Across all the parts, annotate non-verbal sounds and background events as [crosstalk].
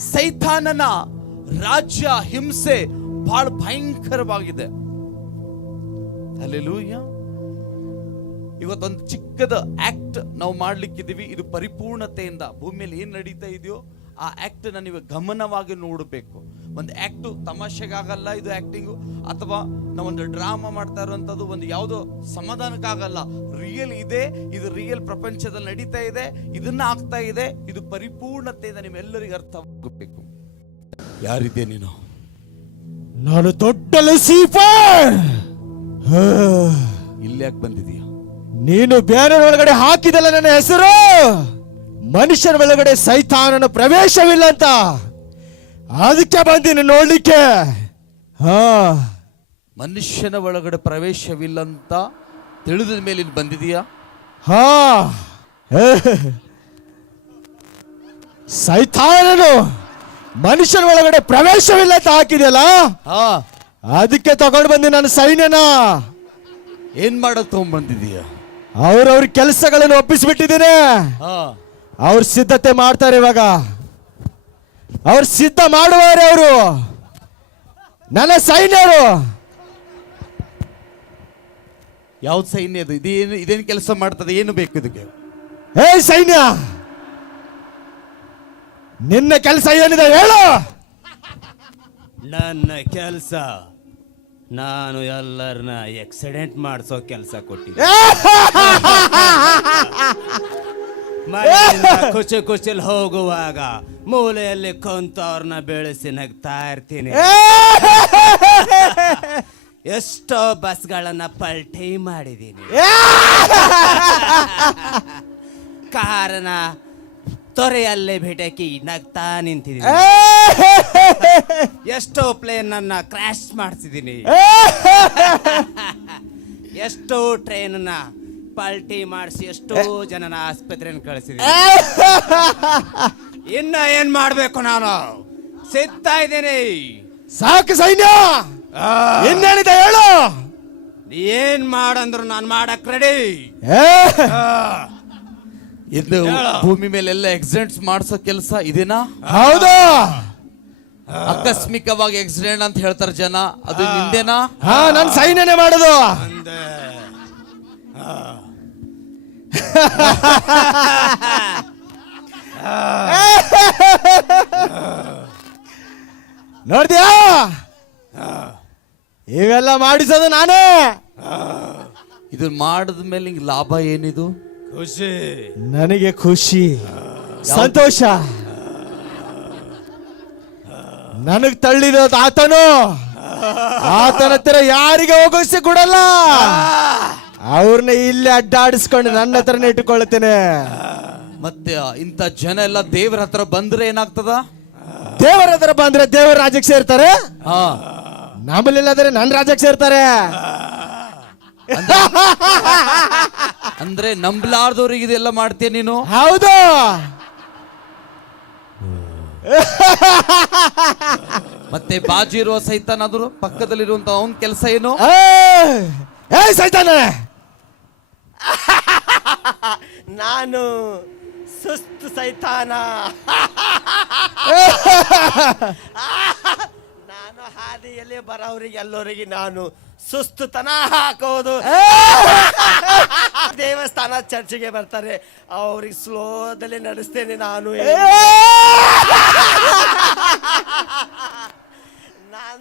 ಸೈತಾನನ ರಾಜ್ಯ ಹಿಂಸೆ ಬಹಳ ಭಯಂಕರವಾಗಿದೆ. ಅಲ್ಲೆಲೂಯ್ಯ ಇವತ್ತೊಂದು ಚಿಕ್ಕದ ಆಕ್ಟ್ ನಾವು ಮಾಡ್ಲಿಕ್ಕಿದ್ದೀವಿ. ಇದು ಪರಿಪೂರ್ಣತೆಯಿಂದ. ಭೂಮಿಯಲ್ಲಿ ಏನು ನಡೀತಾ ಇದೆಯೋ ಆ ಆಕ್ಟ್ ನೀವು ಗಮನವಾಗಿ ನೋಡಬೇಕು. ಒಂದು ಆಕ್ಟು ತಮಾಷೆಗಾಗಲ್ಲ, ಇದು ಆಕ್ಟಿಂಗು ಅಥವಾ ನಾವೊಂದು ಡ್ರಾಮಾ ಮಾಡ್ತಾ ಇರುವಂಥದ್ದು ಒಂದು ಯಾವುದೋ ಸಮಾಧಾನಕ್ಕಾಗಲ್ಲ. ರಿಯಲ್ ಇದೆ ಇದು ರಿಯಲ್ ಪ್ರಪಂಚದಲ್ಲಿ ನಡೀತಾ ಇದೆ ಇದನ್ನ ಆಗ್ತಾ ಇದೆ ಇದು ಪರಿಪೂರ್ಣತೆಯಿಂದ ನಿಮ್ಮೆಲ್ಲರಿಗೂ ಅರ್ಥವಾಗಬೇಕು. ಯಾರಿದೆ ನೀನು? ನಾನು ದೊಡ್ಡ ಲಸೀಫರ್! ಹಾ. ಇಲ್ಲಿ ಯಾಕೆ ಬಂದಿದೀಯ ನೀನು ಬೇರೆ ಒಳಗಡೆ ಹಾಕಿದಲ್ಲ ನನ್ನ ಹೆಸರು? ಮನುಷ್ಯನ ಒಳಗಡೆ ಸೈತಾನನ ಪ್ರವೇಶವಿಲ್ಲ ಅಂತ. ಅದಕ್ಕೆ ಬಂದಿನಿ ನೋಡ್ಲಿಕ್ಕೆ. ಮನುಷ್ಯನ ಒಳಗಡೆ ಪ್ರವೇಶವಿಲ್ಲ ಅಂತ ತಿಳಿದ ಮೇಲೆ ಇಲ್ಲಿ ಬಂದಿದೀಯಾ? ಹಾ. ಸೈತಾನನು ಮನುಷ್ಯನ ಒಳಗಡೆ ಪ್ರವೇಶವಿಲ್ಲ ಅಂತ ಹಾಕಿದೆಯಲ್ಲ? ಹಾ. ಅದಕ್ಕೆ ತಗೊಂಡು ಬಂದಿ ನಾನು ಸೈನ್ಯನ. ಏನ್ ಮಾಡಕ್ ತಗೊಂಡ್ಬಂದಿದೀಯ ಅವ್ರವ್ರ ಕೆಲಸಗಳನ್ನು ಒಪ್ಪಿಸ್ಬಿಟ್ಟಿದ್ದೀನಿ. ಹಾ. ಅವ್ರು ಸಿದ್ಧತೆ ಮಾಡ್ತಾರೆ ಇವಾಗ. ಅವ್ರು ಸಿದ್ಧ ಮಾಡುವವರೇ ಅವರು. ನನ್ನ ಸೈನ್ಯರು! ಯಾವ್ದು ಸೈನ್ಯ ಅದು ಇದೇನು ಇದೇನು ಕೆಲಸ ಮಾಡ್ತದೆ? ಏನು ಬೇಕು ಇದಕ್ಕೆ? ಹೇ ಸೈನ್ಯ! ನಿನ್ನ ಕೆಲಸ ಏನಿದೆ ಹೇಳು! ನನ್ನ ಕೆಲಸ ನಾನು ಎಲ್ಲರನ್ನ ಎಕ್ಸಿಡೆಂಟ್ ಮಾಡಿಸೋ ಕೆಲಸ ಕೊಟ್ಟಿದ್ದೆ. [laughs] ಮನೆಯಿಂದ ಖುಷಿ ಖುಷಿಲಿ ಹೋಗುವಾಗ ಮೂಲೆಯಲ್ಲಿ ಕುಂತವ್ರನ್ನ ಬೆಳೆಸಿ ನಗ್ತಾ ಇರ್ತೀನಿ. [laughs] ಎಷ್ಟೋ ಬಸ್ಗಳನ್ನ ಪಲ್ಟಿ ಮಾಡಿದ್ದೀನಿ [laughs] ಕಾರಣ ತೊರೆಯಲ್ಲೇ ಬಿಟಕಿ ನಗ್ತಾ ನಿಂತಿದ್ದೀನಿ ಎಷ್ಟೋ ಪ್ಲೇನ್ ಅನ್ನ ಕ್ರಾಶ್ ಮಾಡಿಸಿದ್ದೀನಿ [laughs] ಎಷ್ಟೋ ಟ್ರೈನ್ನ ಪಲ್ಟಿ ಮಾಡಿಸಿ ಎಷ್ಟೋ ಜನನ ಆಸ್ಪತ್ರೆನ ಕಳಿಸಿದೆ ಇನ್ನ ಏನ್ ಮಾಡ್ಬೇಕು ನಾನು? ಸಿದ್ಧ ಇದ್ದೇನೆ. ಸಾಕು ಸೈನ್ಯ. ಇನ್ನೇನಿದೆ ಹೇಳು. ಏನ್ ಮಾಡಂದ್ರು ನಾನು ಮಾಡಕ್ ರೆಡಿ ಇದು. ಭೂಮಿ ಮೇಲೆಲ್ಲ ಆಕ್ಸಿಡೆಂಟ್ಸ್ ಮಾಡಿಸೋ ಕೆಲಸ ಇದೇನಾ? ಹೌದಾ. ಆಕಸ್ಮಿಕವಾಗಿ ಆಕ್ಸಿಡೆಂಟ್ ಅಂತ ಹೇಳ್ತಾರೆ ಜನ. ಅದು ನಿಂದೇನಾ? ಹಾ ನಾನು ಸೈನ್ಯನೇ ಮಾಡೋದು. [laughs] ಅಂದೆ ನೋಡ್ದ್ಯಾ ಇವೆಲ್ಲ ಮಾಡಿಸೋದು ನಾನೇ. ಇದು ಮಾಡಿದ ಮೇಲೆ ನಿಂಗೆ ಲಾಭ ಏನಿದು? ಖುಷಿ. ನನಗೆ ಖುಷಿ ಸಂತೋಷ. ನನಗ್ ತಳ್ಳಿದ ಆತನು. ಆತನ ಹತ್ತಿರ ಯಾರಿಗೆ ಹೋಗಿಸಿ ಕೊಡಲ್ಲ. ಅವ್ರನ್ನ ಇಲ್ಲಿ ಅಡ್ಡಾಡಿಸ್ಕೊಂಡು ನನ್ನ ಹತ್ರನೇ ಇಟ್ಕೊಳ್ತೇನೆ ಮತ್ತೆ ಇಂಥ ಜನ ಎಲ್ಲ ದೇವ್ರ ಹತ್ರ ಬಂದ್ರೆ ಏನಾಗ್ತದ? ದೇವರ ಹತ್ರ ಬಂದ್ರೆ ದೇವರ ರಾಜ್ಯಕ್ಕೆ ಸೇರ್ತಾರೆ. ಹಾ. ನಮ್ಮಲ್ಲಿಲ್ಲಾದ್ರೆ ನನ್ನ ರಾಜ್ಯಕ್ಕೆ ಸೇರ್ತಾರೆ. ಅಂದ್ರೆ ನಂಬಲಾರ್ದವ್ರಿಗೆ ಇದೆಲ್ಲ ಮಾಡ್ತೀಯ ನೀನು? ಹೌದು. ಮತ್ತೆ ಬಾಜಿ ಇರುವ ಸೈತಾನಾದ್ರು ಪಕ್ಕದಲ್ಲಿರುವಂತ ಅವನ್ ಕೆಲಸ ಏನು? ಏಯ್! ಏಯ್ ಸೈತಾನ. [laughs] ನಾನು ಸುಸ್ತು ಸೈತಾನ. [laughs] ನಾನು ಹಾದಿಯಲ್ಲಿ ಬರೋರಿಗೆ ಎಲ್ಲರಿಗೆ ನಾನು ಸುಸ್ತುತನ ಹಾಕೋದು. [laughs] ದೇವಸ್ಥಾನ ಚರ್ಚಿಗೆ ಬರ್ತಾರೆ. ಅವ್ರಿಗೆ ಸ್ಲೋದಲ್ಲಿ ನಡೆಸ್ತೇನೆ ನಾನು.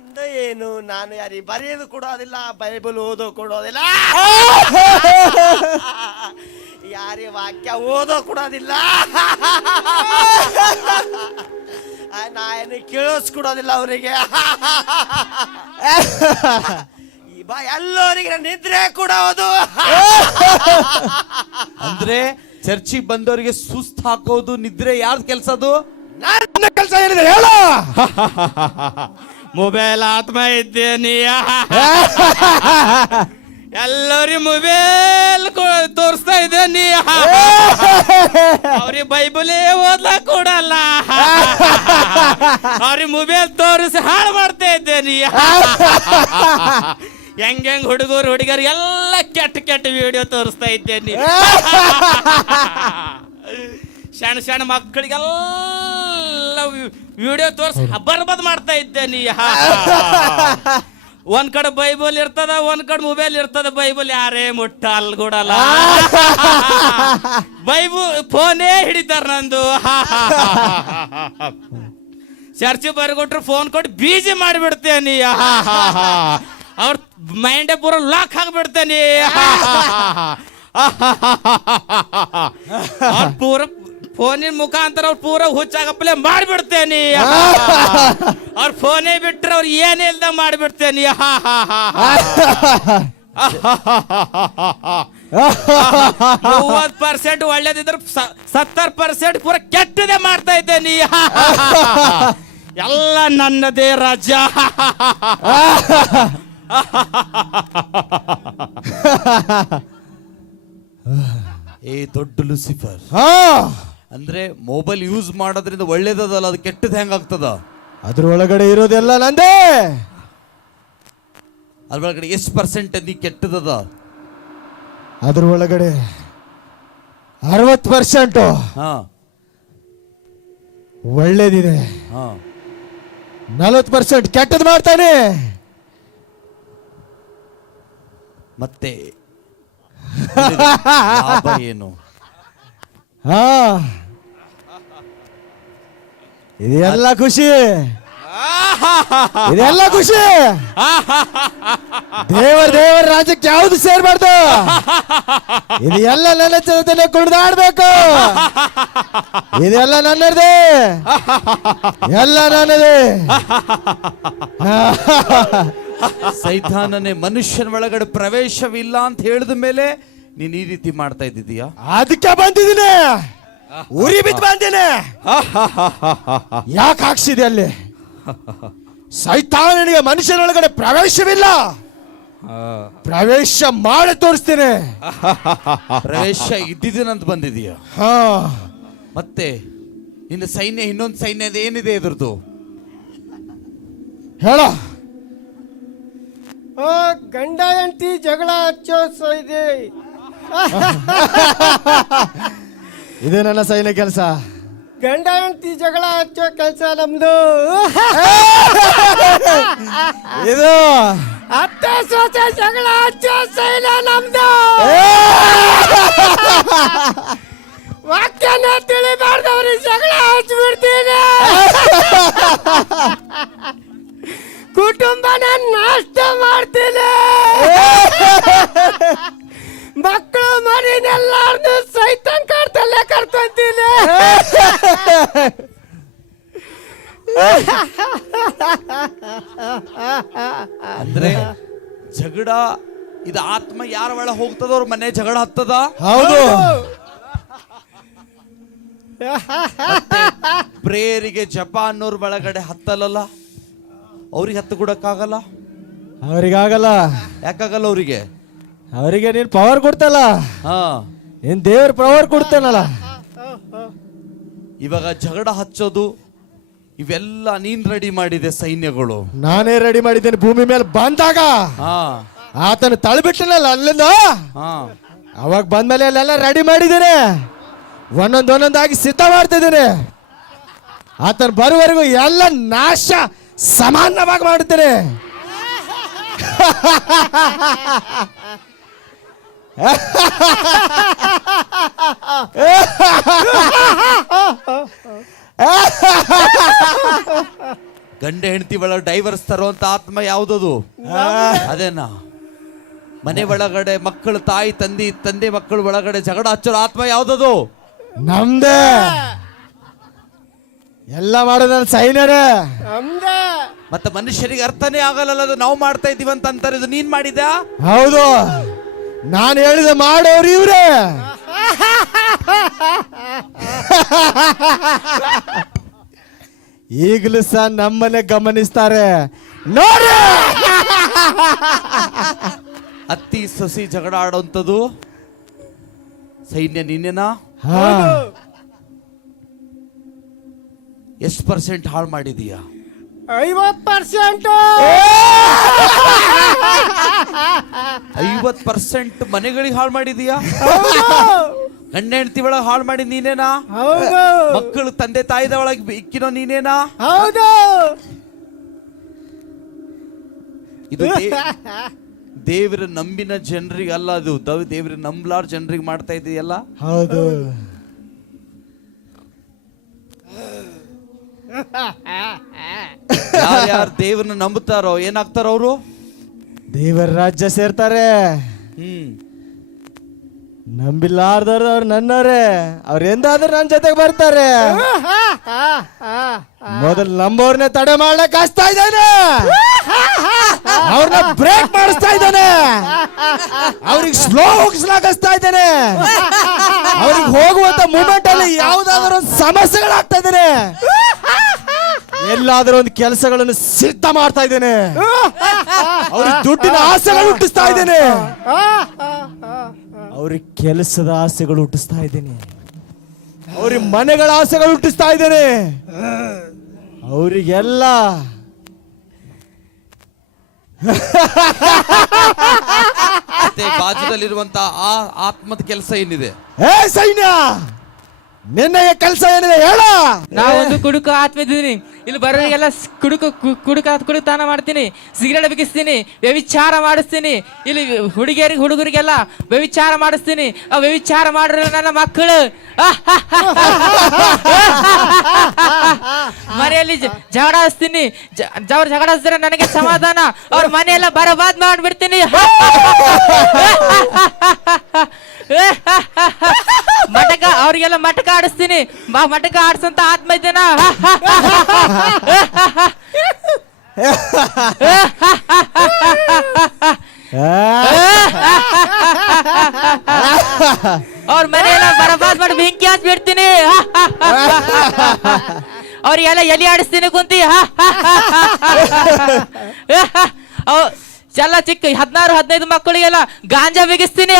ನಂದು ಏನು? ನಾನು ಯಾರಿಗೆ ಬರೆಯೋದು ಕೊಡೋದಿಲ್ಲ ಬೈಬಲ್ ಓದೋ ಕೊಡೋದಿಲ್ಲ ಯಾರಿಗೆ ವಾಕ್ಯ ಓದೋ ಕೊಡೋದಿಲ್ಲ ಆ, ನಾನು ಕೇಳಿಸ್ಕೊಡೋದಿಲ್ಲ ಅವರಿಗೆ. ಬಾ ಎಲ್ಲರಿಗೆ ನಿದ್ರೆ ಕೊಡೋದು. ಅಂದ್ರೆ ಚರ್ಚಿಗೆ ಬಂದವರಿಗೆ ಸುಸ್ತ್ ಹಾಕೋದು ನಿದ್ರೆ ಯಾರ್ದು ಕೆಲಸ ಅದು ನನ್ನ ಕೆಲಸ ಏನಿದೆ ಹೇಳು. ಮೊಬೈಲ್ ಆತ್ಮ ಇದ್ದೇನೆ [laughs] ಎಲ್ಲರಿ ಮೊಬೈಲ್ ತೋರಿಸ್ತಾ ಇದ್ದೇನೆ ಅವ್ರಿಗೆ ಬೈಬಲೇ ಓದ್ಲಾಕ್ ಕೊಡಲ್ಲ. [laughs] ಅವ್ರಿಗೆ ಮೊಬೈಲ್ ತೋರಿಸಿ ಹಾಳು ಮಾಡ್ತಾ ಇದ್ದೇನೆ [laughs] ಹೆಂಗ್ ಹೆಂಗ್ ಹುಡುಗರು ಹುಡುಗರು ಎಲ್ಲ ಕೆಟ್ಟ ಕೆಟ್ಟ ವಿಡಿಯೋ ತೋರಿಸ್ತಾ ಇದ್ದೇನೆ ಸಣ್ಣ ಸಣ್ಣ ಮಕ್ಕಳಿಗೆಲ್ಲ ಎಲ್ಲ ವಿಡಿಯೋ ತೋರ್ಸಿ ಬರ್ಬದ್ ಮಾಡ್ತಾ ಇದ್ದೆ ನೀ ಒಂದ್ ಕಡೆ ಬೈಬಲ್ ಇರ್ತದ ಒಂದ್ ಕಡೆ ಮೊಬೈಲ್ ಇರ್ತದ ಬೈಬಲ್ ಯಾರೇ ಮುಟ್ಟ ಅಲ್ಗೂಡಲ್ಲ ಬೈಬಲ್ ಫೋನೇ ಹಿಡಿತಾರ ನಂದು ಚರ್ಚೆ ಬರ್ಕೊಟ್ರು ಫೋನ್ ಕೊಟ್ಟು ಬೀಜಿ ಮಾಡಿಬಿಡ್ತೇನಿ ಅವ್ರ ಮೈಂಡ್ ಪೂರ ಲಾಕ್ ಹಾಕ್ಬಿಡ್ತೇನಿ ಪೂರ ಫೋನಿನ ಮುಖಾಂತರ ಅವ್ರು ಪೂರ ಹುಚ್ಚಾಗಪ್ಪಲೆ ಮಾಡಿಬಿಡ್ತೇನಿ [laughs] ಅವ್ರ ಫೋನೇ ಬಿಟ್ರೆ ಅವ್ರು ಏನೇ ಇಲ್ದ ಹಾ [laughs] ಮೂವತ್ ಪರ್ಸೆಂಟ್ ಒಳ್ಳೇದಿದ್ರೆ ಸತ್ತರ್ ಪರ್ಸೆಂಟ್ ಪೂರ ಕೆಟ್ಟದೆ ಮಾಡ್ತಾ ಇದ್ದೇನೆ ಎಲ್ಲ ನನ್ನದೇ ರಾಜ್ಯ. [laughs] ಏ ದೊಡ್ಡ ಲುಸಿಫರ್. ಹಾ. ಅಂದ್ರೆ ಮೊಬೈಲ್ ಯೂಸ್ ಮಾಡೋದ್ರಿಂದ ಒಳ್ಳೇದದಲ್ಲ ಅದು ಕೆಟ್ಟದ್ ಹೆಂಗಾಗ್ತದ ಅದ್ರ ಒಳಗಡೆ ಇರೋದೆಲ್ಲ ನಂದೇ! ಅದ್ರೊಳಗಡೆ ಎಷ್ಟು ಪರ್ಸೆಂಟ್ ನೀ ಕೆಟ್ಟದದ? ಅದ್ರ ಒಳಗಡೆ ಅರವತ್ತು ಪರ್ಸೆಂಟು ಹಾ. ಒಳ್ಳೇದಿದೆ. ಹಾ. ನಲವತ್ತು ಪರ್ಸೆಂಟ್ ಕೆಟ್ಟದ್ ಮಾಡ್ತಾನೆ! ಮತ್ತೆ ಲಾಭ ಏನು? ಹಾ. ಇದೆಲ್ಲ ಖುಷಿ. ಇದೆಲ್ಲ ಖುಷಿ. ದೇವರ ದೇವರ ರಾಜ್ಯಕ್ಕೆ ಯಾವ್ದು ಸೇರ್ಬಾರ್ದು? ಇದು ಎಲ್ಲ ನನ್ನ ಜೊತೆ ಕುಣಿದಾಡ್ಬೇಕು. ಇದೆಲ್ಲ ನನ್ನದೇ. ಎಲ್ಲ ನನ್ನದೇ. ಸೈತಾನನೇ ಮನುಷ್ಯನ ಒಳಗಡೆ ಪ್ರವೇಶವಿಲ್ಲ ಅಂತ ಹೇಳಿದ ಮೇಲೆ ನೀನ್ ಈ ರೀತಿ ಮಾಡ್ತಾ ಇದ್ದಿದೀಯಾ ಅದಕ್ಕೆ ಬಂದಿದ್ದೀನಿ. ಉರಿ ಬಿದ್ದು ಬಂದಿನಿ ಯಾಕೆ ಹಾಕ್ಸಿದೆ ಅಲ್ಲಿ? ಸೈತಾನನಿಗೆ ಮನುಷ್ಯನೊಳಗಡೆ ಪ್ರವೇಶವಿಲ್ಲ. ಪ್ರವೇಶ ಮಾಡಿ ತೋರಿಸ್ತೇನೆ. ಪ್ರವೇಶ ಇದ್ದಿದ್ದೀನಂತ ಬಂದಿದೀಯ ಹಾ. ಮತ್ತೆ ನಿನ್ನ ಸೈನ್ಯ ಇನ್ನೊಂದು ಸೈನ್ಯ ಏನಿದೆ ಇದ್ರದ್ದು? ಹೇಳ. ಗಂಡ ಹೆಂಡತಿ ಜಗಳ ಹಚ್ಚೋ ಸ- ಇದೆ [laughs] ಇದು ನನ್ನ ಸೈನ್ಯ ಕೆಲಸ. ಗಂಡ ಹೆಂಡತಿ ಜಗಳ ಹಚ್ಚೋ ಕೆಲಸ ನಮ್ದು. [laughs] ಇದು. ಅತ್ತೆ ಸೊಸೆ ಜಗಳ ಹಚ್ಚೋ ಸೈನ್ಯ ನಮ್ದು. [laughs] ವಾಕ್ಯನ ತಿಳಿಬಾರ್ದವ್ರಿಗೆ ಜಗಳ ಹಚ್ಬಿಡ್ತೀನಿ. ಕುಟುಂಬನ ನಾಷ್ಟ ಮಾಡ್ತೀನಿ. ಮಕ್ಕಳು ಮರಿನೆಲ್ಲಾರ್ದು ಸಹಿತ ಕಾಡ್ತಲ್ಲೇ ಕರ್ಕೊಂತೀನಿ. ಅಂದ್ರೆ ಜಗಳ ಇದು ಆತ್ಮ ಯಾರ ಒಳ ಹೋಗ್ತದ ಅವ್ರ ಮನೆ ಜಗಳ ಹತ್ತದ? ಹೌದು. ಪ್ರೇಯರಿಗೆ ಜಪ ಅನ್ನೋರ್ ಒಳಗಡೆ ಹತ್ತಲ್ಲ ಅವ್ರಿಗೆ ಹತ್ತು ಕೊಡಕ್ಕಾಗಲ್ಲ ಅವರಿಗಾಗಲ್ಲ. ಯಾಕಾಗಲ್ಲ ಅವ್ರಿಗೆ? ಅವರಿಗೆ ನೀನ್ ಪವರ್ ಕೊಡ್ತಲ್ಲ? ಹಾ. ನೀನ್ ದೇವ್ರ ಪವರ್ ಕೊಡ್ತಾನಲ್ಲ? ಇವಾಗ ಜಗಳ ಹಚ್ಚೋದು ಇವೆಲ್ಲ ನೀನ್ ರೆಡಿ ಮಾಡಿದೆ ಸೈನ್ಯಗಳು. ನಾನೇ ರೆಡಿ ಮಾಡಿದ್ದೇನೆ ಭೂಮಿ ಮೇಲೆ ಬಂದಾಗ. ಹಾ. ಆತನ ತಳ್ಬಿಟ್ಟನಲ್ಲ ಅಲ್ಲಿಂದ? ಹಾ. ಅವಾಗ ಬಂದ್ಮೇಲೆ ಅಲ್ಲೆಲ್ಲ ರೆಡಿ ಮಾಡಿದ್ದೇನೆ. ಒಂದೊಂದು ಒಂದೊಂದಾಗಿ ಸಿದ್ಧ ಮಾಡ್ತಿದ್ದೇನೆ. ಆತನ ಬರುವರೆಗೂ ಎಲ್ಲ ನಾಶ ಸಮಾನವಾಗಿ ಮಾಡುತ್ತೇನೆ [laughs] ಗಂಡ ಹೆಂಡತಿ ಒಳಗೆ ಡೈವರ್ಸ್ ತರುವಂತ ಆತ್ಮ ಯಾವ್ದದು? ಅದೇನಾ? ಮನೆ ಒಳಗಡೆ ಮಕ್ಕಳು ತಾಯಿ ತಂದಿ ತಂದೆ ಮಕ್ಕಳು ಒಳಗಡೆ ಜಗಳ ಹಚ್ಚೋ ಆತ್ಮ ಯಾವುದದು? ನಮ್ದೇ. ಎಲ್ಲ ಮಾಡೋದು ಸೈನರೇ ಸೈನ್ಯರೇ ಮತ್ತೆ ಮನುಷ್ಯರಿಗೆ ಅರ್ಥನೇ ಆಗಲ್ಲ ಅದು ನಾವು ಮಾಡ್ತಾ ಇದೀವಿ ಅಂತ ಅಂತಾರೆ. ಇದು ನೀನ್ ಮಾಡಿದ ಹೌದು. ನಾನು ಹೇಳಿದ ಮಾಡೋರು ಇವ್ರೆ. ಈಗಲೂ ಸಹ ನಮ್ಮನೆ ಗಮನಿಸ್ತಾರೆ. ನೋಡಿ ಅತ್ತಿ ಸಸಿ ಜಗಳ ಆಡೋಂಥದ್ದು. ಸೈನ್ಯ ನಿನ್ನೆನಾ? ಹಾ. ಎಷ್ಟು ಪರ್ಸೆಂಟ್ ಹಾಳು ಮಾಡಿದೀಯ? ಐವತ್ ಪರ್ಸೆಂಟ್! [laughs] ಐವತ್ ಪರ್ಸೆಂಟ್ ಮನೆಗಳಿಗೆ ಹಾಳು ಮಾಡಿದೀಯಾ? ಗಂಡ ಹೆಂಡತಿ ಒಳಗೆ ಹಾಳು ಮಾಡಿ ನೀನೇನಾ? ಹೌದು. ಮಕ್ಕಳು ತಂದೆ ತಾಯಿದ ಒಳಗೆ ಇಕ್ಕಿನೋ ನೀನೇನಾ? ಹೌದು. ಇದು ದೇ- ದೇವರ ನಂಬಿನ ಜನರಿಗೆ ಅಲ್ಲ ಅದು. ದವ್- ದೇವರ ನಂಬ್ಲಾರ್ ಜನರಿಗೆ ಮಾಡ್ತಾ ಇದೆಯಲ್ಲ? ಹೌದು. [laughs] ಯಾರ್ಯಾರು ದೇವ್ರನ್ನ ನಂಬುತ್ತಾರೋ ಏನಾಗ್ತಾರೋ ಅವರು? ದೇವರ ರಾಜ್ಯ ಸೇರ್ತಾರೆ. ಹ್ಮ್. ನಂಬಿಲಾರ್ದವ್ರು ಅವ್ರು ನನ್ನವ್ರೆ. ಅವ್ರು ಎಂದಾದ್ರೂ ನನ್ನ ಜೊತೆಗೆ ಬರ್ತಾರೆ. ಮೊದಲು ನಂಬೋರ್ನೆ ತಡೆ ಮಾಡ್ಲಕ್ ಹಚ್ತಾ ಇದ್ದಾನೆ. ಅವ್ರನ್ನ ಬ್ರೇಕ್ ಮಾಡಿಸ್ತಾ ಇದ್ದಾನೆ. ಅವ್ರಿಗೆ ಸ್ಲೋ ಹೋಗಿಸ್ಲಾಕಿಸ್ತಾ ಇದ್ದಾನೆ. ಅವ್ರಿಗೆ ಹೋಗುವಂತ ಮೂಮೆಂಟ್ ಅಲ್ಲಿ ಯಾವ್ದಾದ್ರು ಸಮಸ್ಯೆಗಳಾಗ್ತಾ ಇದ್ದಾನೆ. ಎಲ್ಲಾದ್ರೂ ಒಂದು ಕೆಲಸಗಳನ್ನು ಸಿದ್ಧ ಮಾಡ್ತಾ ಇದ್ದೇನೆ. ಅವ್ರಿಗೆ ದುಡ್ಡಿನ ಆಸೆಗಳು ಹುಟ್ಟಿಸ್ತಾ ಇದ್ದೇನೆ. ಅವ್ರಿಗೆ ಕೆಲಸದ ಆಸೆಗಳು ಹುಟ್ಟಿಸ್ತಾ ಇದ್ದೇನೆ. ಅವ್ರಿಗೆ ಮನೆಗಳ ಆಸೆಗಳು ಹುಟ್ಟಿಸ್ತಾ ಇದ್ದೇನೆ. ಅವರಿಗೆಲ್ಲ ಬಾಜುದಲ್ಲಿರುವಂತ ಆ ಆತ್ಮದ ಕೆಲಸ ಏನಿದೆ? ಏ ಸೈನ್ಯ! ನಿನ್ನೆಯ ಕೆಲಸ ಏನಿದೆ ಹೇಳ ನಾವೊಂದು ಕುಡುಕು ಆತ್ಮಿದ್ದೀನಿ ಇಲ್ಲಿ ಬರೋರಿಗೆಲ್ಲ ಕುಡುಕು ಕು- ಕುಡುಕ ಕುಡುಕ್ತಾನ ಮಾಡ್ತೀನಿ ಸಿಗರೇಟ್ ಬಿಗಿಸ್ತೀನಿ ವ್ಯವಿಚಾರ ಮಾಡಿಸ್ತೀನಿ ಇಲ್ಲಿ ಹುಡುಗಿಯರಿಗೆ ಹುಡುಗರಿಗೆಲ್ಲ ವ್ಯವಿಚಾರ ಮಾಡಿಸ್ತೀನಿ ಆ ವ್ಯವಿಚಾರ ಮಾಡಿರೋ ನನ್ನ ಮಕ್ಕಳು ಮನೆಯಲ್ಲಿ ಜ- ಜಗಳ ಹಚ್ತೀನಿ ಅವ್ರು ಜಗಳ ನನಗೆ ಸಮಾಧಾನ ಅವ್ರ ಮನೆಯೆಲ್ಲ ಬರಬಾದ್ ಮಾಡ್ಬಿಡ್ತೀನಿ [laughs] ಮಟಕ ಅವ್ರಿಗೆಲ್ಲ ಮಟಕ ಆಡಿಸ್ತೀನಿ. ಬಾ ಮಟಕ ಆಡ್ಸಂತ ಆತ್ಮ ಇದ್ದೇನ [laughs] ಅವ್ರ ಮನೆಯೆಲ್ಲ ಬರಬಾಸ್ ಮಾಡಿ ಬೆಂಕಿ ಹಾಸ್ಬಿಡ್ತೀನಿ ಅವ್ರಿಗೆಲ್ಲ ಎಲಿ ಆಡಿಸ್ತೀನಿ ಕುಂತಿ. [laughs] ಎಲ್ಲ ಚಿಕ್ಕ ಹದಿನಾರು ಹದಿನೈದು ಮಕ್ಕಳಿಗೆಲ್ಲ ಗಾಂಜಾ ಬಿಗಿಸ್ತೀನಿ.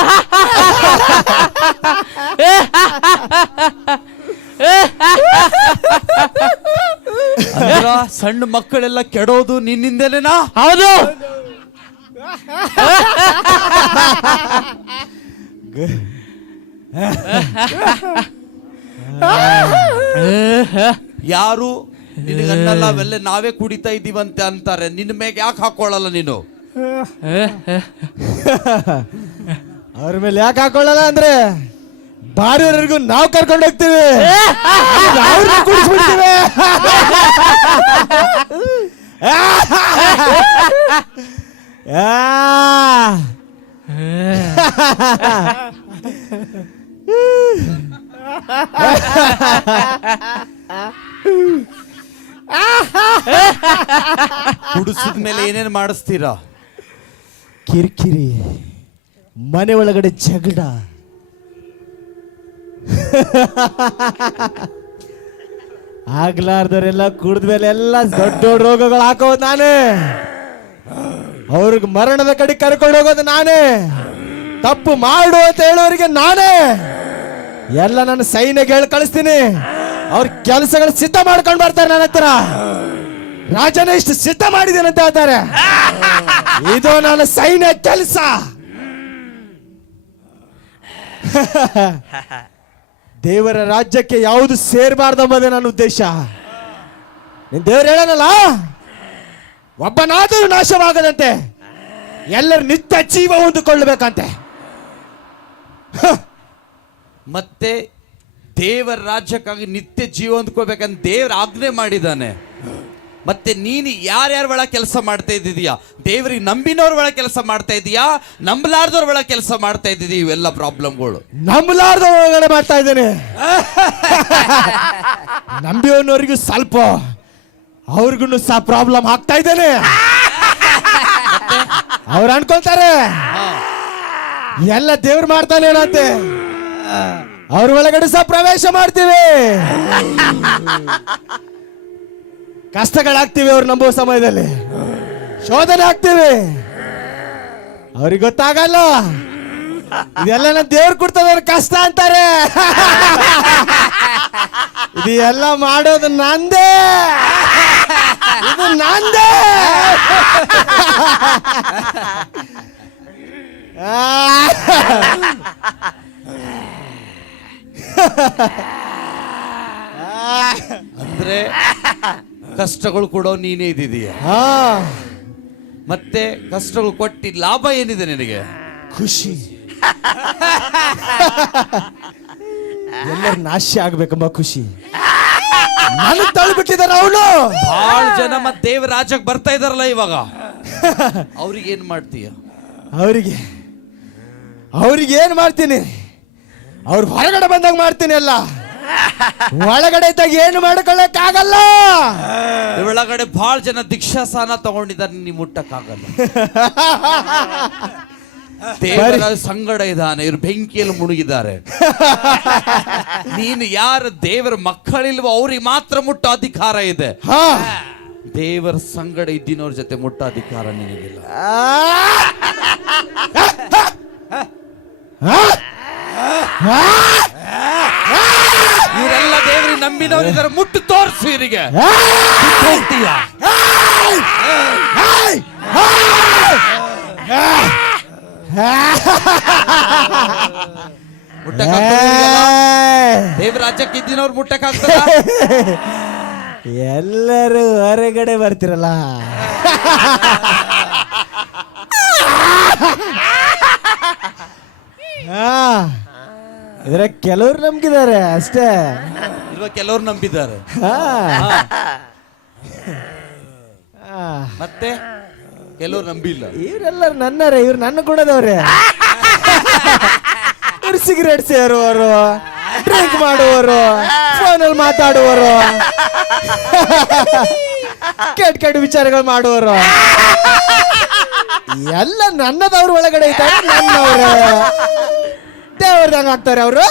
ಸಣ್ಣ ಮಕ್ಕಳೆಲ್ಲ ಕೆಡೋದು ನಿನ್ನಿಂದಲೇನಾ? ಹೌದು. ಯಾರು ನಿನಗನ್ನಲ್ಲ ಅವೆಲ್ಲ ನಾವೇ ಕುಡಿತಾ ಇದ್ದೀವಂತೆ ಅಂತಾರೆ. ನಿನ್ನ ಮೇಲೆ ಯಾಕೆ ಹಾಕೊಳ್ಳಲ್ಲ ನೀನು? [laughs] ಅವ್ರ ಮೇಲೆ ಯಾಕೆ ಹಾಕೊಳ್ಳಲ್ಲ ಅಂದ್ರೆ ಬಾರಿಯವರೆಗೂ ನಾವು ಕರ್ಕೊಂಡು ಹೋಗ್ತೀವಿ [laughs] ಅವ್ರನ್ನ ಕುಡಿಸ್ಬಿಡ್ತೀವಿ ಆ. ಕುಡಿಸಿದ ಮೇಲೆ ಏನೇನ್ ಮಾಡಿಸ್ತೀರಾ ಕಿರಿಕಿರಿ, ಮನೆ ಒಳಗಡೆ ಜಗಳ. ಆಗ್ಲಾರ್ದವರೆಲ್ಲ ಕುಡಿದ್ಮೇಲೆ ಎಲ್ಲ ದೊಡ್ಡ ದೊಡ್ಡ ರೋಗಗಳು ಹಾಕೋದು ನಾನೇ. ಅವ್ರಿಗೆ ಮರಣದ ಕಡೆ ಕರ್ಕೊಂಡು ಹೋಗೋದು ನಾನೇ. ತಪ್ಪು ಮಾಡು ಅಂತ ಹೇಳೋರಿಗೆ ನಾನೇ. ಎಲ್ಲ ನನ್ನ ಸೈನ್ಯ ಹೇಳಿ ಕಳಿಸ್ತೀನಿ. ಅವ್ರ ಕೆಲಸಗಳು ಸಿದ್ಧ ಮಾಡ್ಕೊಂಡು ಬರ್ತಾರೆ ನನ್ನ ಹತ್ರ. ರಾಜನೇ ಇಷ್ಟು ಸಿದ್ಧ ಮಾಡಿದ್ದೇನೆ ಅಂತ ಹೇಳ್ತಾರೆ? ಇದು ನನ್ನ ಸೈನ್ಯ ಕೆಲಸ. ದೇವರ ರಾಜ್ಯಕ್ಕೆ ಯಾವುದು ಸೇರಬಾರ್ದೆಂಬುದೇ ನನ್ನ ಉದ್ದೇಶ. ನಿನ್ ದೇವ್ರು ಹೇಳನಲ್ಲ? ಒಬ್ಬನಾದರೂ ನಾಶವಾಗದಂತೆ ಎಲ್ಲರೂ ನಿತ್ಯ ಜೀವ ಹೊಂದಿಕೊಳ್ಳಬೇಕಂತೆ. ಮತ್ತೆ ದೇವರ ರಾಜ್ಯಕ್ಕಾಗಿ ನಿತ್ಯ ಜೀವ ಹೊಂದ್ಕೋಬೇಕಂತ ದೇವ್ರ ಆಜ್ಞೆ ಮಾಡಿದಾನೆ ಮತ್ತೆ ನೀನು ಯಾರ್ಯಾರ ಒಳಗೆ ಕೆಲಸ ಮಾಡ್ತಾ ಇದ್ದೀಯಾ ದೇವರಿಗೆ ನಂಬಿನವ್ರ ಒಳಗೆ ಕೆಲಸ ಮಾಡ್ತಾ ಇದೀಯಾ? ನಂಬಲಾರ್ದವ್ರ ಒಳಗೆ ಕೆಲಸ ಮಾಡ್ತಾ ಇದ್ದೀವಿ ಇವೆಲ್ಲ ಪ್ರಾಬ್ಲಮ್ಗಳು. ನಂಬಲಾರ್ದ ಒಳಗಡೆ ಮಾಡ್ತಾ ಇದ್ದೇನೆ. ನಂಬಿಯವನವರಿಗೂ ಸ್ವಲ್ಪ ಅವ್ರಿಗೂ ಸಹ ಪ್ರಾಬ್ಲಮ್ ಆಗ್ತಾ ಇದ್ದೇನೆ. ಅವ್ರು ಅನ್ಕೊಳ್ತಾರೆ. ಎಲ್ಲ ದೇವ್ರು ಮಾಡ್ತಾನೆ ಏನಂತೆ ಅವ್ರ ಒಳಗಡೆ ಸಹ ಪ್ರವೇಶ ಮಾಡ್ತೀವಿ. ಕಷ್ಟಗಳಾಗ್ತಿವಿ ಅವ್ರು ನಂಬುವ ಸಮಯದಲ್ಲಿ. ಶೋಧನೆ ಆಗ್ತೀವಿ ಅವ್ರಿಗೆ ಗೊತ್ತಾಗಲ್ಲ. ಇದೆಲ್ಲ ನನ್ನ ದೇವ್ರು ಕೊಡ್ತದವ್ರ ಕಷ್ಟ ಅಂತಾರೆ. ಇದು ಎಲ್ಲ ಮಾಡೋದು ನಂದೇ. ಇದು ನಂದೇ. ಅಂದ್ರೆ ಕಷ್ಟಗಳು ಕೊಡೋ ನೀನೇ ಇದ್ದೀಯ ಹಾ. ಮತ್ತೆ ಕಷ್ಟಗಳು ಕೊಟ್ಟಿ ಲಾಭ ಏನಿದೆ ನಿನಗೆ? ಖುಷಿ. ಎಲ್ಲರ ನಾಶ ಆಗ್ಬೇಕಂಬ ಖುಷಿ. ನಾನು ತಳ್ಬಿಟ್ಟಿದ್ದಾರೆ ಅವಳು ಬಹಳ ಜನ ಮತ್ತೆ ದೇವರ ರಾಜ್ಯಕ್ಕೆ ಬರ್ತಾ ಇದಾರಲ್ಲ ಇವಾಗ. ಅವ್ರಿಗೆ ಏನ್ ಮಾಡ್ತೀಯ? ಅವರಿಗೆ ಅವ್ರಿಗೆ ಏನ್ ಮಾಡ್ತೀನಿ? ಅವ್ರು ಹೊರಗಡೆ ಬಂದಾಗ ಮಾಡ್ತೀನಿ ಎಲ್ಲ ಒಳಗಡೆ ಇದ್ದಾಗ ಏನು ಮಾಡ್ಕೊಳ್ಳಕ್ ಆಗಲ್ಲ ಒಳಗಡೆ ಬಹಳ ಜನ ದೀಕ್ಷಾ ಸ್ಥಾನ ತಗೊಂಡಿದ್ದಾರೆ ನೀ ಮುಟ್ಟಕ್ಕಾಗಲ್ಲ. ದೇವರ ಸಂಗಡ ಇದ್ದಾನೆ ಇವ್ರು ಬೆಂಕಿಯಲ್ಲಿ ಮುಳುಗಿದ್ದಾರೆ. ನೀನು ಯಾರ ದೇವರ ಮಕ್ಕಳಿಲ್ವೋ ಅವ್ರಿಗೆ ಮಾತ್ರ ಮುಟ್ಟೋ ಅಧಿಕಾರ ಇದೆ. ದೇವರ ಸಂಗಡ ಇದ್ದಿನವ್ರ ಜೊತೆ ಮುಟ್ಟ ಅಧಿಕಾರ ನಿನಗಿಲ್ಲ ಇವರೆಲ್ಲ ದೇವರಿಗೆ ನಂಬಿದವರು ಇದರ ಮುಟ್ಟು ಇವರಿಗೆಲ್ಲ? ದೇವರ ರಾಜ್ಯಕ್ಕೆ ಇದ್ದಿನವ್ರು ಎಲ್ಲರೂ ಹೊರಗಡೆ ಬರ್ತಿರಲ್ಲ. ಹಾ [laughs] ಇದ್ರ ಕೆಲವ್ರು ನಂಬಿದ್ದಾರೆ ಅಷ್ಟೇ. ಇಲ್ವಾ ಕೆಲವ್ರು ನಂಬಿದ್ದಾರೆ? ಹಾ. ಹಾ. ಮತ್ತೆ? ಕೆಲವ್ರು ನಂಬಿಲ್ಲ. ಇವ್ರೆಲ್ಲರು ನನ್ನರೇ ಇವ್ರು ನನ್ನ ಕೊಡದವ್ರೆ ಇವ್ರು ಸಿಗರೇಟ್ ಸೇರುವವರು ಡ್ರಿಂಕ್ ಮಾಡುವವರು ಫೋನಲ್ಲಿ ಮಾತಾಡುವವರು. ಕೆಟ್ಟ ಕೆಟ್ಟ ವಿಚಾರಗಳು ಮಾಡುವವರು. ಎಲ್ಲ ನನ್ನದವ್ರ ಒಳಗಡೆ ಇದ್ದಾರೆ ನನ್ನವ್ರೆ. ದೇವ್ರದಂಗ ಆಗ್ತಾರೆ ಅವರು?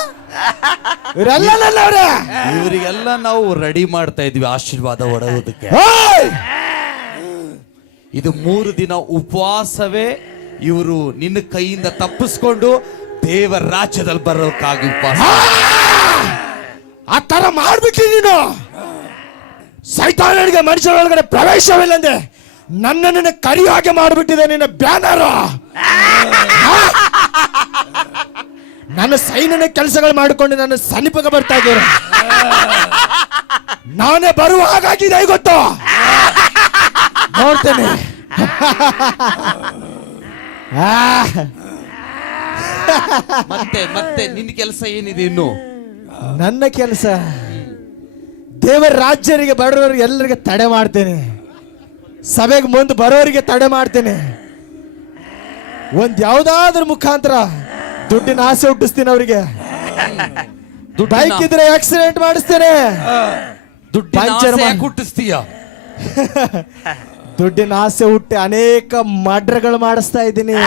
ಇವರೆಲ್ಲ ನನ್ನವ್ರೆ ಇವರಿಗೆಲ್ಲ ನಾವು ರೆಡಿ ಮಾಡ್ತಾ ಇದ್ವಿ ಆಶೀರ್ವಾದ ಹೊಡೆಯೋದಕ್ಕೆ ಓಯ್! ಇದು ಮೂರು ದಿನ ಉಪವಾಸವೇ ಇವರು ನಿನ್ನ ಕೈಯಿಂದ ತಪ್ಪಿಸ್ಕೊಂಡು ದೇವರ ರಾಜ್ಯದಲ್ಲಿ ಬರೋಕ್ಕಾಗಿ ಉಪವಾಸ. ಆ ತರ ಮಾಡ್ಬಿಟ್ಟಿ ನೀನು. ಸೈತಾನನಿಗೆ ಮನುಷ್ಯರ ಒಳಗಡೆ ಪ್ರವೇಶವಿಲ್ಲಂದೆ ನನ್ನನ್ನು ಕರಿ ಹಾಗೆ ಮಾಡಿಬಿಟ್ಟಿದೆ ನಿನ್ನ ಬ್ಯಾನರ್. ನನ್ನ ಸೈನ್ಯನ ಕೆಲಸಗಳು ಮಾಡಿಕೊಂಡು ನನ್ನ ಸಮೀಪಕ್ಕೆ ಬರ್ತಾ ಇದ್ದಾರೆ ನಾನೇ ಬರುವ ಹಾಗಾಗಿದೆ ಗೊತ್ತು? ನೋಡ್ತೇನೆ. ಮತ್ತೆ ಮತ್ತೆ ನಿನ್ನ ಕೆಲಸ ಏನಿದೆ ಇನ್ನು? ನನ್ನ ಕೆಲಸ. ದೇವರ ರಾಜ್ಯರಿಗೆ ಬರೋರಿಗೆ ಎಲ್ಲರಿಗೆ ತಡೆ ಮಾಡ್ತೇನೆ. ಸಭೆಗೆ ಮುಂದೆ ಬರೋರಿಗೆ ತಡೆ ಮಾಡ್ತೇನೆ. ಒಂದ್ ಯಾವ್ದಾದ್ರ ಮುಖಾಂತರ ದುಡ್ಡಿನ ಆಸೆ ಹುಟ್ಟಿಸ್ತೀನಿ ಅವರಿಗೆ. ಬೈಕ್ ಇದ್ರೆ ಆಕ್ಸಿಡೆಂಟ್ ಮಾಡಿಸ್ತೇನೆ. ಪಂಚರ್ ಮಾಡ್- ಹುಟ್ಟಿಸ್ತೀಯ? [laughs] ದುಡ್ಡಿನ ಆಸೆ ಹುಟ್ಟಿ ಅನೇಕ ಮಡ್ರಗಳು ಮಾಡಿಸ್ತಾ ಇದ್ದೀನಿ. [laughs]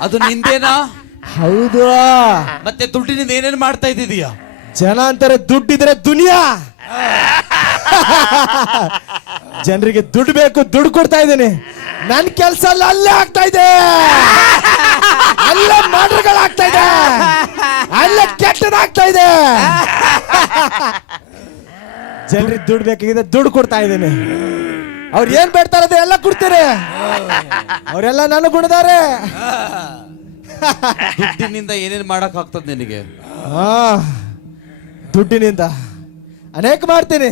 ಅದು ನಿಂದೇನಾ? ಹೌದು. ಮತ್ತೆ ದುಡ್ಡಿನಿಂದ ಏನೇನ್ ಮಾಡ್ತಾ ಇದ್ದೀಯ? ಜನ ಅಂತಾರೆ ದುಡ್ಡಿದ್ರೆ ದುನಿಯಾ. [laughs] ಜನರಿಗೆ ದುಡ್ಡು ಬೇಕು ದುಡ್ಡು ಕೊಡ್ತಾ ಇದ್ದೀನಿ. ನನ್ನ ಕೆಲಸ ಎಲ್ಲ ಅಲ್ಲೇ ಆಗ್ತಾ ಇದೆ. ಅಲ್ಲೇ ಮರ್ಡರ್ಗಳಾಗ್ತಾ ಇದೆ. ಅಲ್ಲೇ ಕೆಟ್ಟದಾಗ್ತಾ ಇದೆ. ಜನರಿಗೆ ದುಡ್ಡು ಬೇಕಾಗಿದೆ ದುಡ್ಡು ಕೊಡ್ತಾ ಇದ್ದೀನಿ. ಅವ್ರು ಏನ್ ಬೇಡ್ತಾರೆ ಅದು ಎಲ್ಲ ಕೊಡ್ತೀರಿ ಅವರೆಲ್ಲ ನನ್ನ ಗುಣದಾರೆ. ದುಡ್ಡಿನಿಂದ ಏನೇನ್ ಮಾಡಕ್ ಆಗ್ತದ ನಿನಗೆ? ಆ, ದುಡ್ಡಿನಿಂದ ಅನೇಕ ಮಾಡ್ತೀನಿ.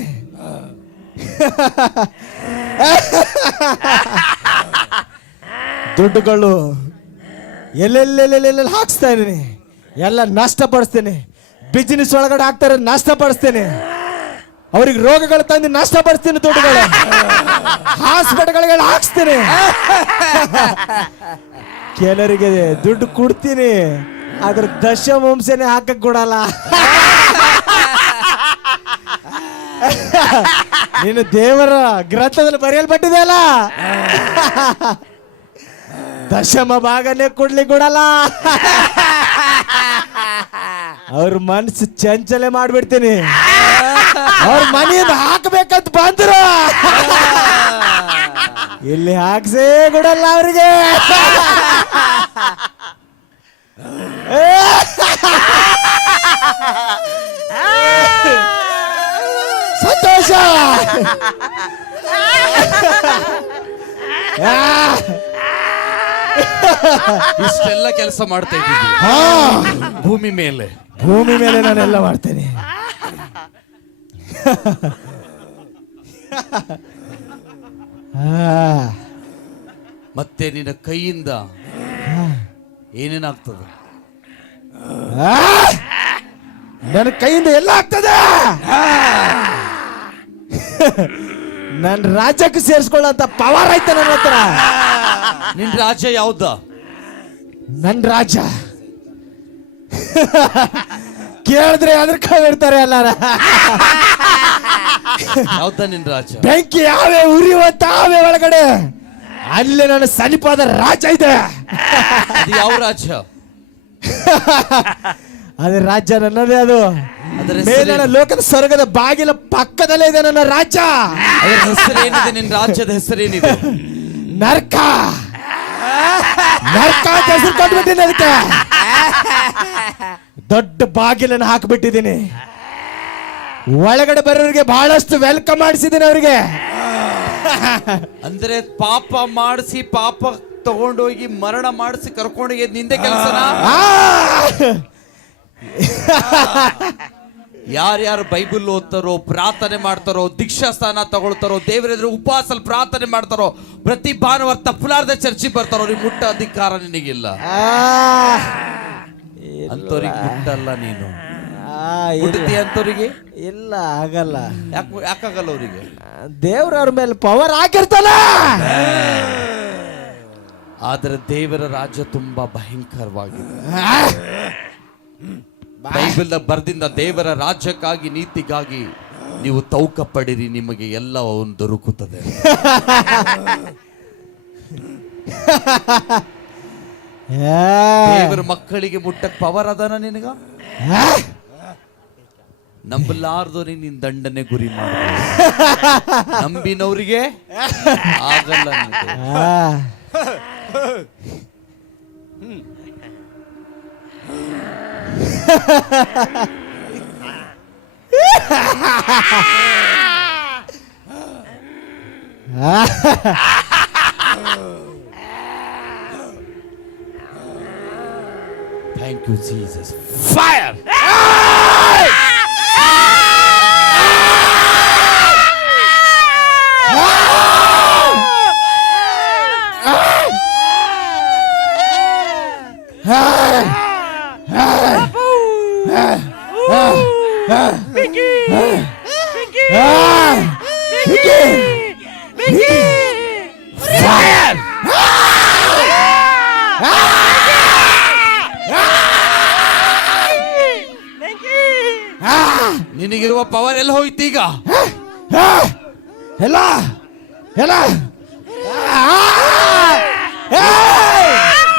[laughs] ದುಡ್ಡುಗಳು ಎಲ್ಲೆಲ್ಲೆಲ್ಲೆಲ್ಲೆಲ್ಲಿ ಹಾಕ್ಸ್ತಾ ಇದ್ದೀನಿ. ಎಲ್ಲ ನಷ್ಟಪಡಿಸ್ತೀನಿ. ಬಿಸಿನೆಸ್ ಒಳಗಡೆ ಹಾಕ್ತಾರೆ ನಷ್ಟಪಡಿಸ್ತೀನಿ. ಅವ್ರಿಗೆ ರೋಗಗಳು ತಂದು ನಷ್ಟಪಡಿಸ್ತೀನಿ ದುಡ್ಡುಗಳು. [laughs] ಹಾಸ್ಪಿಟಲ್ಗಳಿಗೆ ಹಾಕ್ಸ್ತೀನಿ. [laughs] ಕೆಲವರಿಗೆ ದುಡ್ಡು ಕೊಡ್ತೀನಿ. ಅದ್ರ ದಶವಂಶನೇ ಹಾಕಕ್ ಕೊಡಲ್ಲ. ನೀನು ದೇವರ ಗ್ರಂಥದಲ್ಲಿ ಬರೆಯಲ್ಪಟ್ಟಿದೆ ಅಲ್ಲ ದಶಮ ಭಾಗನೇ ಕೊಡ್ಲಿ ಕೊಡಲ್ಲ ಅವ್ರ ಮನ್ಸು ಚಂಚಲೆ ಮಾಡ್ಬಿಡ್ತೀನಿ. ಅವ್ರ ಮನೆಯಿಂದ ಹಾಕ್ಬೇಕಂತ ಬಂದ್ರು. ಇಲ್ಲಿ ಹಾಕ್ಸೇ ಕೊಡಲ್ಲ ಅವ್ರಿಗೆ. [laughs] ಇಷ್ಟೆಲ್ಲ ಕೆಲಸ ಮಾಡ್ತಾ ಇದ್ದೀವಿ. ಹಾ. ಭೂಮಿ ಮೇಲೆ. ಭೂಮಿ ಮೇಲೆ ನಾನೆಲ್ಲ ಮಾಡ್ತೇನೆ. ಆ, ಮತ್ತೆ ನಿನ್ನ ಕೈಯಿಂದ ಏನೇನಾಗ್ತದೆ? ಆ, ನನ್ನ ಕೈಯಿಂದ ಎಲ್ಲ ಆಗ್ತದೆ. ನನ್ನ ರಾಜ್ಯಕ್ಕೆ ಸೇರಿಸ್ಕೊಳ್ಳೋಂತ ಪವರ್ ಐತೆ ನನ್ನ ಹತ್ರ. ನಿನ್ ರಾಜ್ಯ ಯಾವ್ದ? ನನ್ನ ರಾಜ. ಕೇಳಿದ್ರೆ ಅದ್ರ ಎಲ್ಲಾರ. ಯಾವ್ದ ನಿನ್ ರಾಜ? ಬೆಂಕಿ ಯಾವೇ ಉರಿಯುವ ತಾವೇ ಒಳಗಡೆ. ಅಲ್ಲಿ ನನ್ನ ಸನಿಪಾದ ರಾಜ ಇದೆ. ಅದು ಯಾವ ರಾಜ ಅದೇ ರಾಜ್ಯ ನನ್ನದೇ ಅದು. ಅದರ ಹೆಸರೇನು? ಮೇಲಿನ ಲೋಕದ ಸ್ವರ್ಗದ ಬಾಗಿಲ ಪಕ್ಕದಲ್ಲೇ ಇದೆ ನನ್ನ ರಾಜ್ಯ. ಅದರ ಹೆಸರೇನಿದೆ ನಿನ್ ರಾಜ್ಯದ ಹೆಸರೇನಿದೆ? ನರ್ಕ. ನರ್ಕ ಅಂತ ಹೆಸರು ಕೊಟ್ಬಿಟ್ಟಿನಿ ಅದಕ್ಕೆ. ದೊಡ್ಡ ಬಾಗಿಲನ್ನು ಹಾಕ್ಬಿಟ್ಟಿದ್ದೀನಿ. ಒಳಗಡೆ ಬರೋರಿಗೆ ಬಹಳಷ್ಟು ವೆಲ್ಕಮ್ ಮಾಡಿಸಿದ್ದೀನಿ ಅವರಿಗೆ. ಅಂದ್ರೆ ಪಾಪ ಮಾಡಿಸಿ ಪಾಪ ತಗೊಂಡೋಗಿ ಮರಣ ಮಾಡಿಸಿ ಕರ್ಕೊಂಡೋಗಿ ನಿಂದೆ ಕೆಲಸನ? ಯಾರ್ಯಾರು ಬೈಬಲ್ ಓದ್ತಾರೋ ಪ್ರಾರ್ಥನೆ ಮಾಡ್ತಾರೋ ದೀಕ್ಷಾ ಸ್ಥಾನ ತಗೊಳ್ತಾರೋ ದೇವರೆದ್ರೆ ಉಪವಾಸಲ್ಲಿ ಪ್ರಾರ್ಥನೆ ಮಾಡ್ತಾರೋ ಪ್ರತಿ ಭಾನುವಾರ ತಪ್ಪಲಾರ್ದ ಚರ್ಚಿಗೆ ಬರ್ತಾರೋ ಅವ್ರಿಗೆ ಮುಟ್ಟ ಅಧಿಕಾರ ನಿನಗಿಲ್ಲ. ಅಂತವ್ರಿಗೆ ಮುಟ್ಟಲ್ಲ ನೀನು. ಅಂತವ್ರಿಗೆ ಇಲ್ಲ. ಆಗಲ್ಲ. ಯಾಕೆ ಯಾಕಾಗಲ್ಲ ಅವರಿಗೆ? ದೇವ್ರ ಅವ್ರ ಮೇಲೆ ಪವರ್ ಹಾಕಿರ್ತಾನ ಆದರೆ ದೇವರ ರಾಜ್ಯ ತುಂಬಾ ಭಯಂಕರವಾಗಿದೆ. ಬೈಬಲ್ ಬರ್ದಿಂದ ದೇವರ ರಾಜ್ಯಕ್ಕಾಗಿ ನೀತಿಗಾಗಿ ನೀವು ತೌಕ ಪಡಿರಿ ನಿಮಗೆ ಎಲ್ಲ ಒಂದು ದೊರಕುತ್ತದೆ. [laughs] ದೇವರ ಮಕ್ಕಳಿಗೆ ಮುಟ್ಟಕ್ ಪವರ್ ಅದನ ನಿನಗ? ನಂಬಲಾರ್ದವ್ರಿಗೆ ನಿನ್ ದಂಡನೆ ಗುರಿ ಮಾಡ [laughs] ನಂಬಿನವರಿಗೆ [laughs] ಆಗಲ್ಲ Thank you, Jesus. Fire! Ah! ನಿನಗಿರುವ ಪವರ್ ಎಲ್ಲ ಹೋಯ್ತು ಈಗ. ಎಲ್ಲ? ಎಲ್ಲ?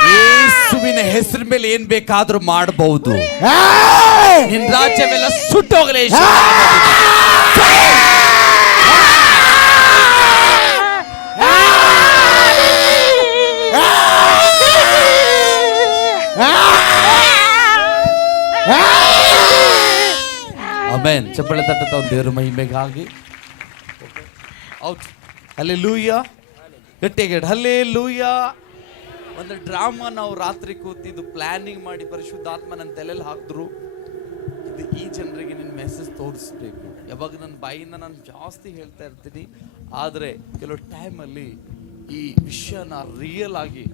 ಯೇಸುವಿನ ಹೆಸರು ಮೇಲೆ ಏನ್ ಬೇಕಾದ್ರೂ ಮಾಡಬಹುದು ನಿನ್ ರಾಜ್ಯವೆಲ್ಲ ಸುಟ್ಟೋಗಲೇ ಅಮೇನ್ ಚಪ್ಪಳೆ ತಟ್ಟ ಒಂದು ದೇವ್ರ ಮಹಿಮೆಗಾಗಿ. ಅಲ್ಲಿ ಲೂಯ್ಯ ಗಟ್ಟಿಗೆ ಹಲ್ಲೇ ಲೂಯ್ಯ ಒಂದು ಡ್ರಾಮಾ ನಾವು ರಾತ್ರಿ ಕೂತಿದ್ದು ಪ್ಲಾನಿಂಗ್ ಮಾಡಿ ಪರಿಶುದ್ಧಾತ್ಮ ನನ್ನ ತಲೆಯಲ್ಲಿ ಹಾಕಿದ್ರು. ಇದು ಈ ಜನರಿಗೆ ನಿನ್ನ ಮೆಸೇಜ್ ತೋರಿಸ್ಬೇಕು. ಯಾವಾಗ ನನ್ನ ಬಾಯಿಂದ ನಾನು ಜಾಸ್ತಿ ಹೇಳ್ತಾ ಇರ್ತೀನಿ, ಆದರೆ ಕೆಲವು ಟೈಮಲ್ಲಿ ಈ ವಿಷಯನ ರಿಯಲ್ ಆಗಿ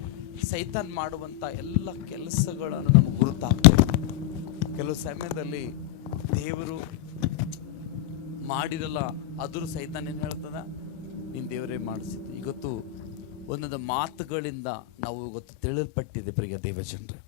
ಸೈತಾನ್ ಮಾಡುವಂಥ ಎಲ್ಲ ಕೆಲಸಗಳನ್ನು ನಮಗೆ ಗುರುತಾಗ್ತದೆ ಕೆಲವು ಸಮಯದಲ್ಲಿ ದೇವರು ಮಾಡಿರಲ್ಲ ಅದ್ರ ಸೈತಾನ್ ಏನು ಹೇಳ್ತದ? ನೀನು ದೇವರೇ ಮಾಡಿಸಿದ್ದು. ಇವತ್ತು ಒಂದೊಂದು ಮಾತುಗಳಿಂದ ನಾವು ಇವತ್ತು ತಿಳಿಲ್ಪಟ್ಟಿದೆ ಪ್ರಿಯ ದೇವಜನರೇ.